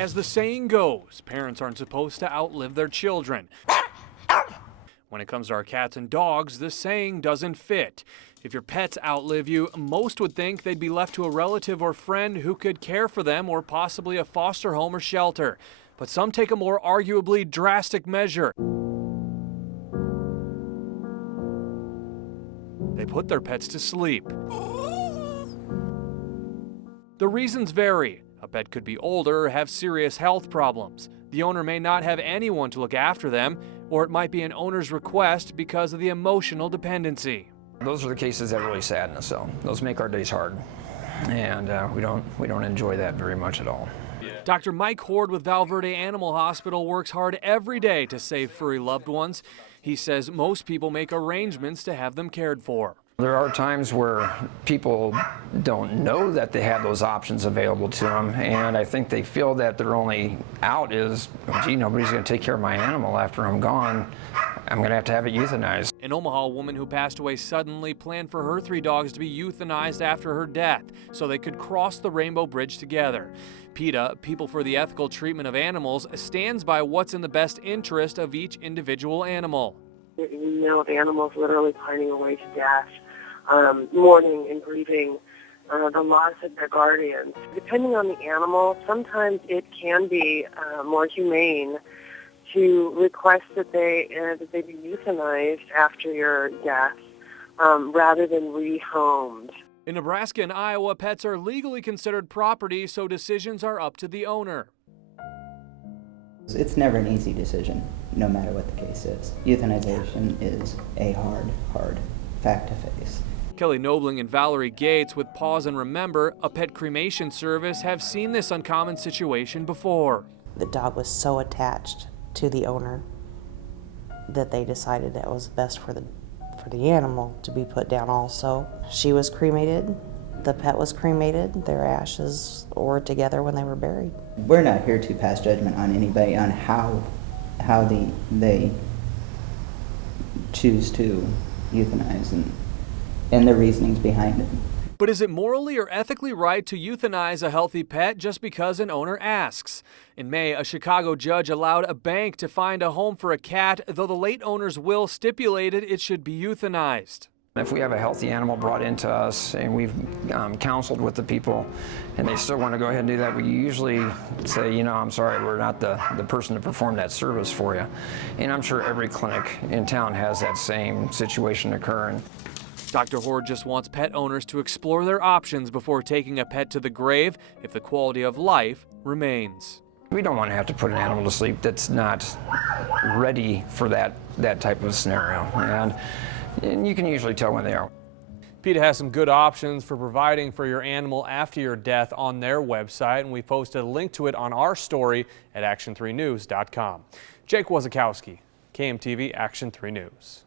As the saying goes, parents aren't supposed to outlive their children. When it comes to our cats and dogs, this saying doesn't fit. If your pets outlive you, most would think they'd be left to a relative or friend who could care for them, or possibly a foster home or shelter. But some take a more arguably drastic measure. They put their pets to sleep. The reasons vary. A pet could be older or have serious health problems. The owner may not have anyone to look after them, or it might be an owner's request because of the emotional dependency. Those are the cases that really sadden us, though. Those make our days hard, and we don't enjoy that very much at all. Dr. Mike Horde with Val Verde Animal Hospital works hard every day to save furry loved ones. He says most people make arrangements to have them cared for. There are times where people don't know that they have those options available to them, and I think they feel that their only out is, gee, nobody's going to take care of my animal after I'm gone. I'm going to have it euthanized. An Omaha woman who passed away suddenly planned for her 3 dogs to be euthanized after her death so they could cross the Rainbow Bridge together. PETA, People for the Ethical Treatment of Animals, stands by what's in the best interest of each individual animal. We know of animals literally pining away to death, mourning and grieving the loss of their guardians. Depending on the animal, sometimes it can be more humane to request that they be euthanized after your death rather than rehomed. In Nebraska and Iowa, pets are legally considered property, so decisions are up to the owner. It's never an easy decision, no matter what the case is. Euthanization is a hard fact to face. Kelly Nobling and Valerie Gates with Pause and Remember, a pet cremation service, have seen this uncommon situation before. The dog was so attached to the owner that they decided that it was best for the animal to be put down also. She was cremated, the pet was cremated, their ashes were together when they were buried. We're not here to pass judgment on anybody on how they choose to euthanize and the reasonings behind it. But is it morally or ethically right to euthanize a healthy pet just because an owner asks? In May, a Chicago judge allowed a bank to find a home for a cat, though the late owner's will stipulated it should be euthanized. If we have a healthy animal brought into us and we've counseled with the people and they still want to go ahead and do that, we usually say, you know, I'm sorry, we're not the person to perform that service for you. And I'm sure every clinic in town has that same situation occurring. Dr. Horde just wants pet owners to explore their options before taking a pet to the grave if the quality of life remains. We don't want to have to put an animal to sleep that's not ready for that type of scenario, and you can usually tell when they are. PETA has some good options for providing for your animal after your death on their website, and we posted a link to it on our story at action3news.com. Jake Wazakowski, KMTV Action 3 News.